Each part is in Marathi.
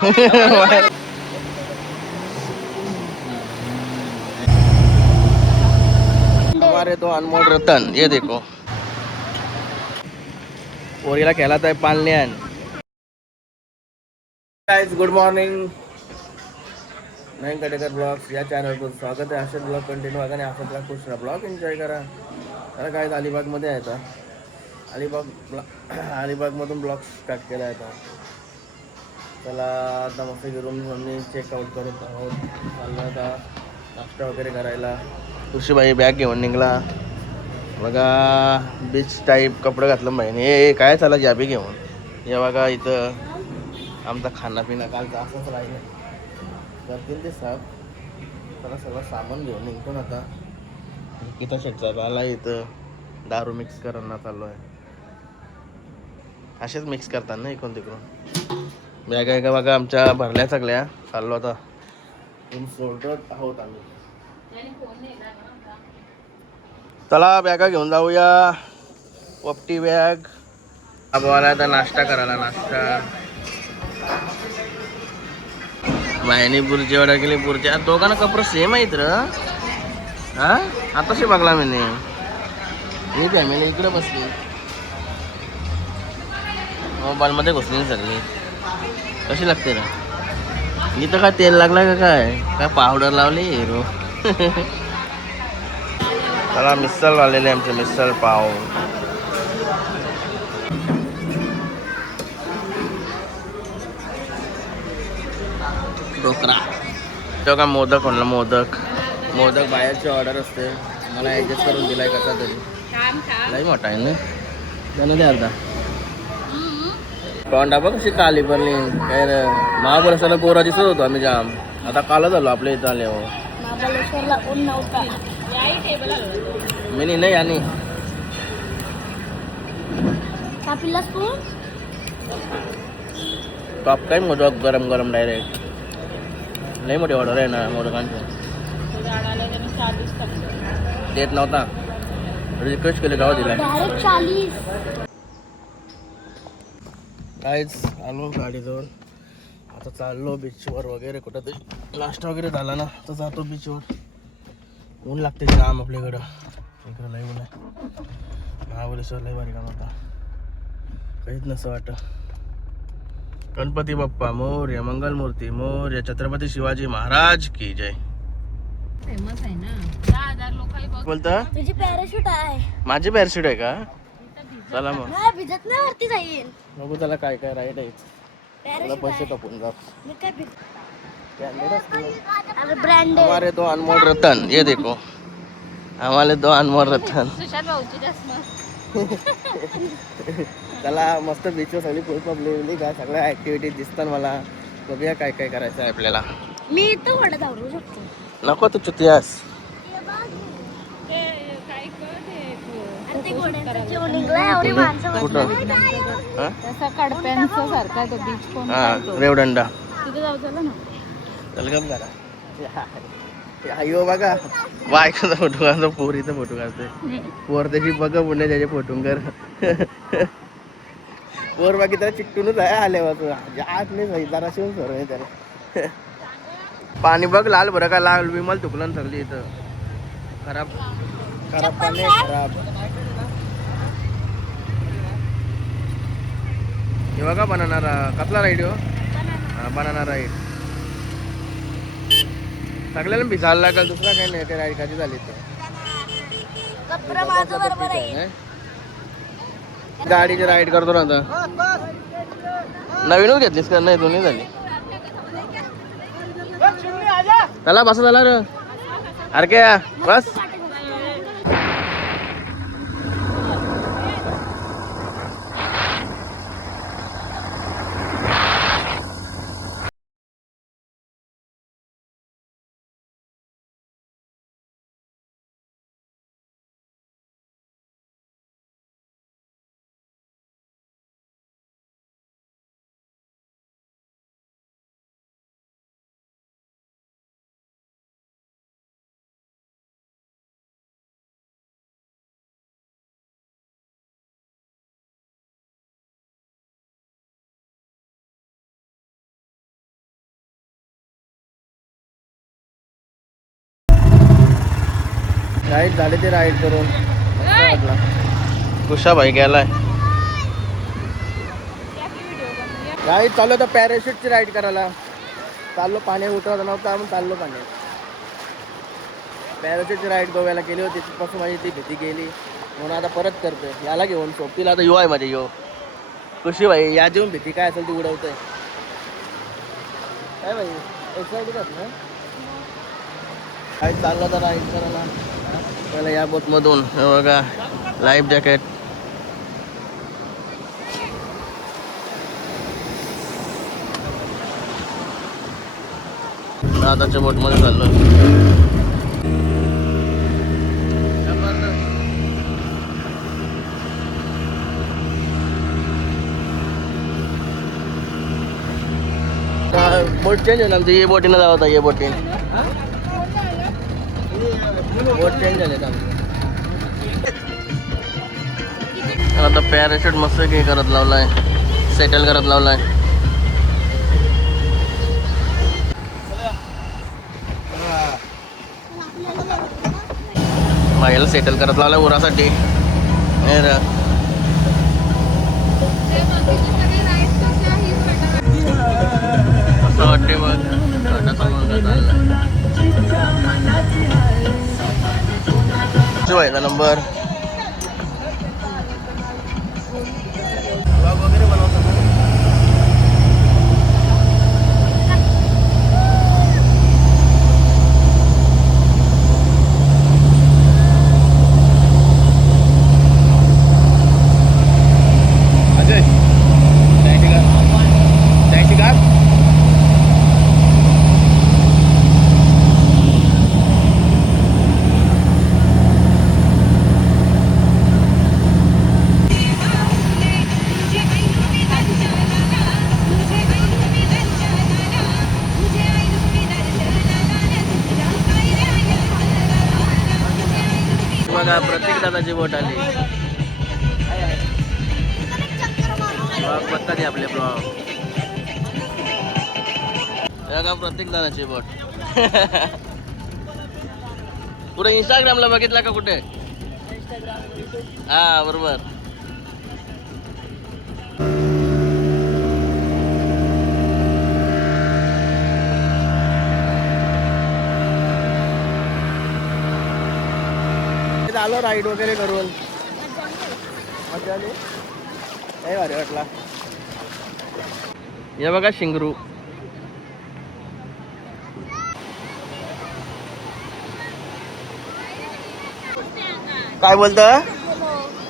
हमारे तो अनमोल रतन ये देखो पोरीला खेळत आहे पालण्यान. Guys good morning. Naveen Katekar blogs या चॅनलवर स्वागत आहे. असेच ब्लॉग कंटिन्यू आणि आपला खुश राहा, ब्लॉग एन्जॉय करा. तर काय अलिबागमध्ये आहे आता. अलिबागमधून ब्लॉग स्टार्ट केला आहे आता. चला आता मस्त रूम चेकआउट करत आहोत. चाललो आता नाश्ता वगैरे करायला. खुशीबाई बॅग घेऊन निघला बघा. बीच टाईप कपडे घातलं बहिणी. हे काय चाला जाबी घेऊन. हे बघा इथं आमचा खानापिना कालचा असंच राहिलं. करतील ते साहेब. त्याला सगळं सामान घेऊन निघतो ना आता. इथं शेटचा आला इथं दारू मिक्स करायला चाललो आहे. असेच मिक्स करतात ना इकडून तिकडून. बॅगा का बघा आमच्या भरल्या सगळ्या. चाललो आता सोडत आहोत आम्ही. चला बॅगा घेऊन जाऊया. पोपटी बॅग आबवाला आता नाश्ता करायला. नाश्ता बाहेनी बुर्जी ऑर्डर केली. बुर्जी दोघांना कपडे सेम आहेत र. हा आताशी बघला मी फॅमिली इकडे बसली. मोबाईल मध्ये घुसली सगळी. कशी लागते ना. इथं काय तेल लागला का काय पावडर लावली हिरो. मला मिसळ आलेले आमचे मिसळ पाव. ढोकळा तो का मोदक म्हणलं. मोदक बाहेरची ऑर्डर असते. मला ॲडजस्ट करून दिलाय कसा तरी. लई मोठा आहे ना. त्यानं दे अर्धा. तोंडा बघ कशी काली पडली. काय रे महाबळेश्वरला गोरा दिसत होतो आम्ही जाम. आता कालच आलो आपल्या इथं आले. महाबळेश्वरला ऊन नव्हता. मी नाही आणि टॉप काय मोदक गरम गरम डायरेक्ट. नाही मोठी ऑर्डर आहे ना मोदकांची. देत नव्हता. रिक्वेस्ट केली गावा दिला. काहीच आलो गाडीजवळ. आता चाललो बीचवर वगैरे कुठं तरी. नाश्ता वगैरे झाला ना तर जातो बीचवर. ऊन लागते जाम आपल्याकडं. इकडं लई ऊन आहे. महाबळेश्वर लई भारी काम होता. काहीच नसं वाटत. गणपती बाप्पा मोरया. मंगलमूर्ती मोरया. छत्रपती शिवाजी महाराज की जय. फेमस आहे ना. 10,000 लोक बोलता तुझी पॅराशूट आहे. माझी पॅराशूट आहे का. चला मग नाही भिजत नाही वरती जाईल. बघू त्याला काय काय राईट आहे. त्याला पैसे कापून जा. मी काय ब्रँडेड. हमारे तो अनमोल रतन ये देखो. हमारे दो अनमोल रतन. सुशांत भाऊची चष्मा. त्याला मस्त बीचवर सगळी फुल पब्लिक का सगळ्या ऍक्टिव्हिटीज दिसतात मला. बघूया काय काय करायचं आहे आपल्याला. मी इथं घोडा धावू शकतो. नको तू चुतियास. रेवदंडा तिथे जाऊ चला ना. चलगम करा. अयो बघा बायकाचा फोटो काढतो. पोरीचा फोटो काढतोय. पोर त्याची बघा पुणे त्याचे फोटो कर. पोर बाकी त्याला चिकटूनच आहे आल्यावर. आत नाही जरा शिवून सर आहे त्याला. पाणी बघ लाल बरं का. लाल विमल तुकलन सगळी इथं. खराब खराब पाणी खराब. हे बघा बनाना. कसला राईड हो. Banana ride. सगळ्याला भिजायला लागेल. दुसरा काही नाही. ते राईड कधी झाली तर गाडीची राईड करतो ना आता. नवीनच घेतलीस का. नाही दोन्ही झाली. त्याला बसा झाला र. अरे क्या बस. राईड झाले ते राईड करून मस्त वाटला. कुशा भाई गेलाय. राईड चालू होता पॅराशूटची राईड करायला. चाललो पाण्यात उतरत नव्हता म्हणून चाललो पाण्यात. पॅराशूटची राईड गोव्याला केली होती तिथपासून माझी ती भीती गेली म्हणून आता परत करतोय. याला घेऊन सोबतीला आता यो आहे माझे यो खुशी भाई. या जेवून भीती काय असेल ती उडवतोय काय भाई. एक्साइटेड ना काय चाललं तर राईड करायला. मला या बोटमधून हे बघा लाईफ जॅकेट. दादाच्या बोटमध्ये चाललो. बोट चेंज आहे ना आमची. ये बोटीनं जावं होता. ये बोटीन बोट चेंज झाले आता. पॅराशूट मस्त की करत लावलाय. सेटल करत लावलाय. भाईला सेटल करत लावलाय उरासाठी. असं वाटते मग व्हायचा नंबर वगैरे बनवतो. अजय जायची का बघा प्रत्येक दादाची बोट आली. ब्लॉग बघता आपले ब्लॉग. बघा प्रत्येक दादाची बोट. कुठे इंस्टाग्रामला बघितला का कुठे. हा बरोबर. आलो राईड वगैरे करून. मजा आली. नाही भारी वाटला. हे बघा शिंगरू. काय बोलतोय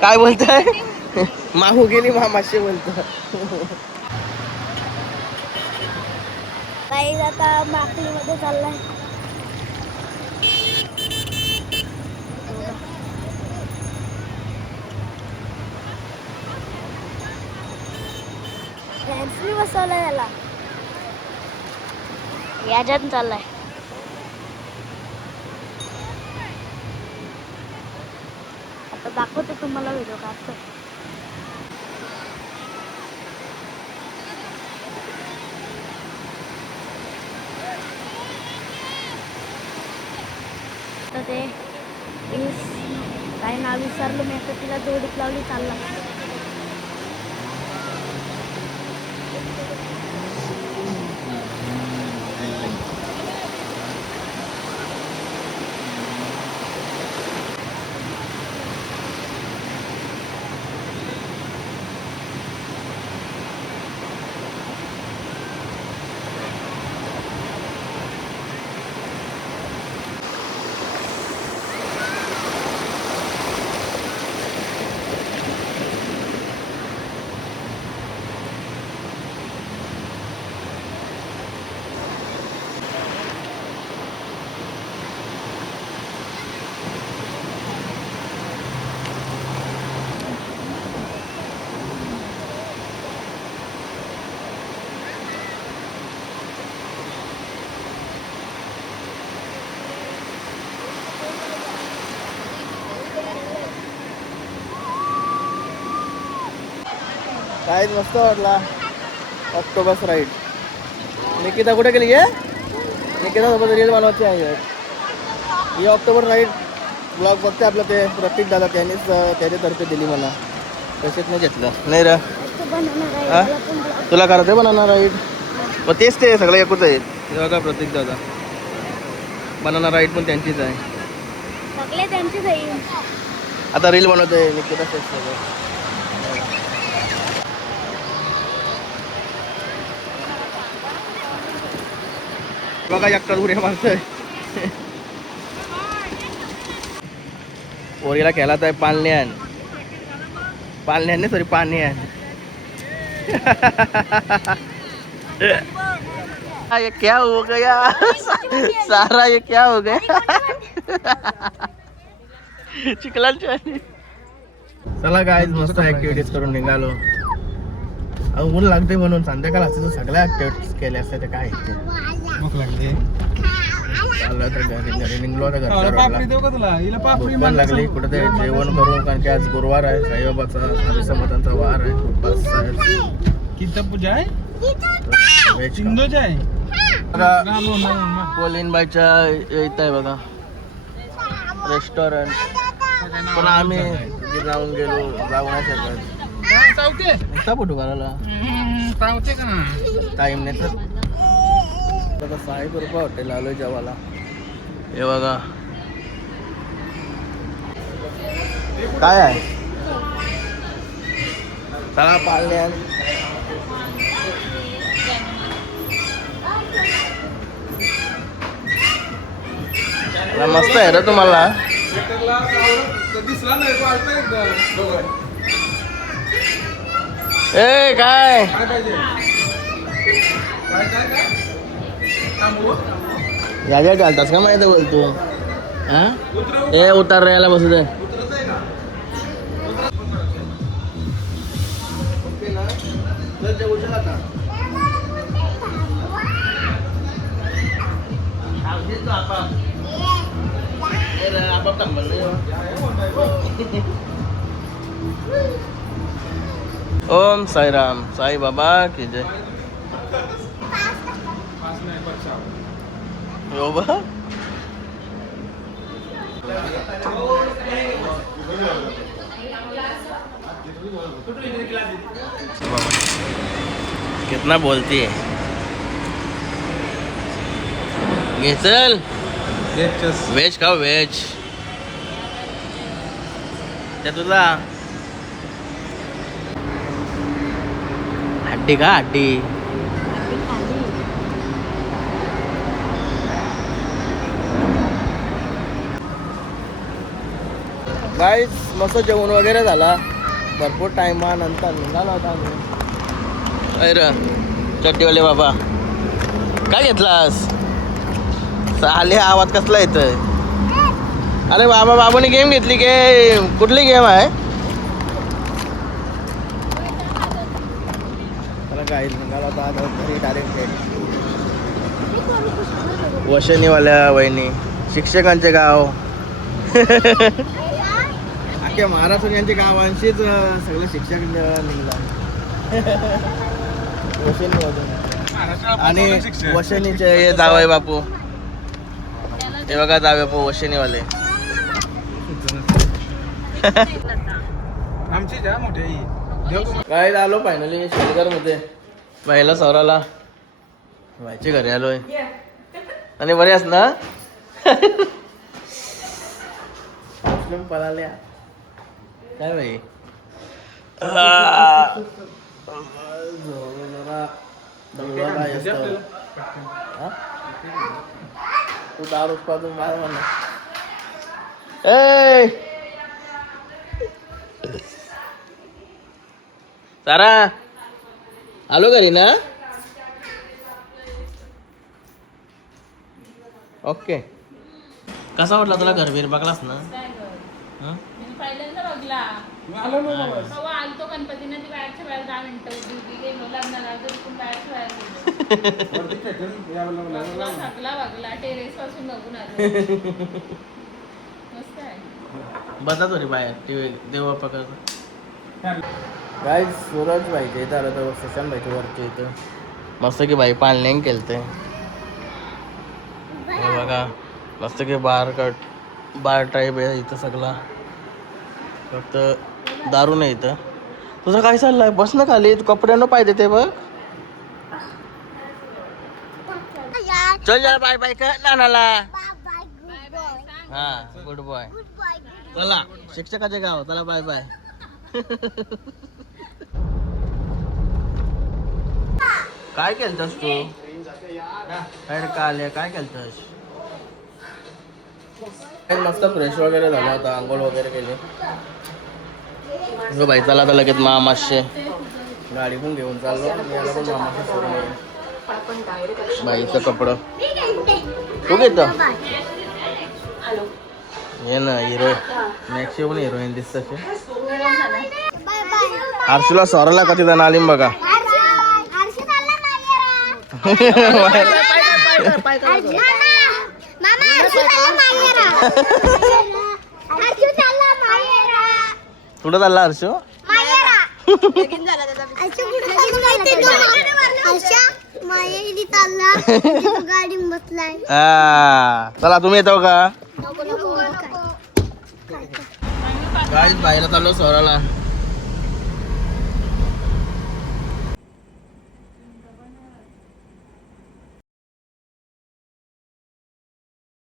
काय बोलतोय. माहू गेली मामाशी बोलतो. काही आता माकलीमध्ये चाललाय. फ्री बसवलाय त्याला. याच्यात चाललाय. आता दाखवते तुम्हाला व्हिडिओ काढतो. तर ते काय नाव विसरलो मी. आता तिला जोडीत लावली चालला. राईड मस्त वाटला. ऑक्टोबस राईड. निकिता कुठे गेली आहे. निकिता सोबत रील बनवायची आहे. ही ऑक्टोबर राईड ब्लॉग बघते आपलं ते प्रतीक दादा त्यांनीच त्याच्यातर्फे दिली मला. तसेच नाही घेतलं नाही रे. हा? तुला करायचं आहे बनाना राईड? मग तेच ते सगळं एकूच आहे. हे बघा प्रतीक दादा बनाना राईड पण त्यांचीच आहे. सगळे त्यांचीच आहे. आता रील बनवतोय निकिता शेठ सोबत. बघा एकटा उड्या मारतोय. पोरीला खेळत आहे पालण्यान. पालण्याने सॉरी पाण्यान. ये क्या हो गया सारा, ये क्या हो गया. चिखलांच्या चला काय मस्त ऍक्टिव्हिटीज करून निघालो. ऊन लागते म्हणून संध्याकाळ असते तर सगळ्या ऍक्टिव्हिटीज केल्या असत्या ते काय भूक लागली. चाललं तर घरी निघलो आता घरच्या लागली कुठं ते जेवण करू कारण की आज गुरुवार आहे. साईबाबाचा समर्थांचा वार आहे. पूजा आहे कोलिन बाईच्या इथं आहे बघा रेस्टॉरंट. पण आम्ही जाऊन गेलो जाऊ नाही शकत. फोटो काढायला टाइम नाही तर 60 रुपये हॉटेल आलोय जेवायला. हे बघा काय आहे. चला पाळण्या मस्त आहे रे तुम्हाला. ए काय याच्या घालतास का माहिती बोलतो. हा ए उतार यायला बसू दे. ओम साईराम साई बाबा की जय. हो बा कितना बोलती है. ये चल वेज खाओ वेज. त्या तुला हड्डी का हड्डी. गाईस मस्त जेवण वगैरे झाला. भरपूर टायमानंतर निघाला होता आम्ही. अरे चट्टीवाले बाबा काय घेतलास. आले आवाज कसला येतोय. अरे बाबा बाबूने गेम घेतली की कुठली गेम आहे. काय निघाला होता घरी डायरेक्ट. वशनीवाल्या वहिनी शिक्षकांचे गाव. अख्ख्या महाराष्ट्र यांच्या गावांशीच सगळे शिक्षक निघला. आणि वशनीचे हे जावई बापू. हे बघा जावई बापू वशनीवाले. काय आलो फायनली शेलगर मध्ये बाईला सौराला व्हायची घरी आलोय. आणि बरे अस ना पळाल्या काय बाई. तू दारू पाजून काय म्हणा. ए सारा आलो घरी ना. ओके कसा वाटला तुला घरबीर बघलास ना. पहिल्यांदा बघला तेव्हा आलतो गणपतीने ती बाहेरच्या बाहेर 10 मिनिटं गेलो लग्नाला तरी पण बाहेरच्या बाहेर सगळा बघला टेरेस पासून बघून आलो. मस्त आहे. बघा थोडी बाहेर देवा पकडतो. काय सूरज भाईच्या इथं आलं तर सुशांत भाईच्या वरच्या इथं मस्त की बाई पाळण्याने केलते. बघा मस्त की बार कट बार टाईप आहे इथं सगळा, फक्त दारू नाही इथं. तुझं काय चाललंय? बस ना खाली, तू कपड्यानं पाय देते बघ. चल जा, बाय बाय कर नानाला. हा गुड बॉय. चला शिक्षकाचे गाव, चला बाय बाय. काय केलतस तू? काय काल काय केलतस? मस्त फ्रेश वगैरे झाला आता, आंघोळ वगैरे केली. बाई चला आता लगेच मामाशे गाडी पण घेऊन चाललो. याला पण मामाशे सोडून येईल. बाईचं कपडं तू घेत ये ना. हिरो नेक्स्ट पण हिरोईन दिसत. हर्षूला स्वराला कधी जण आली बघा. कुठं चालला हर्षू? चला तुम्ही येतो का? गाडीत बाहेर चाललो स्वराला.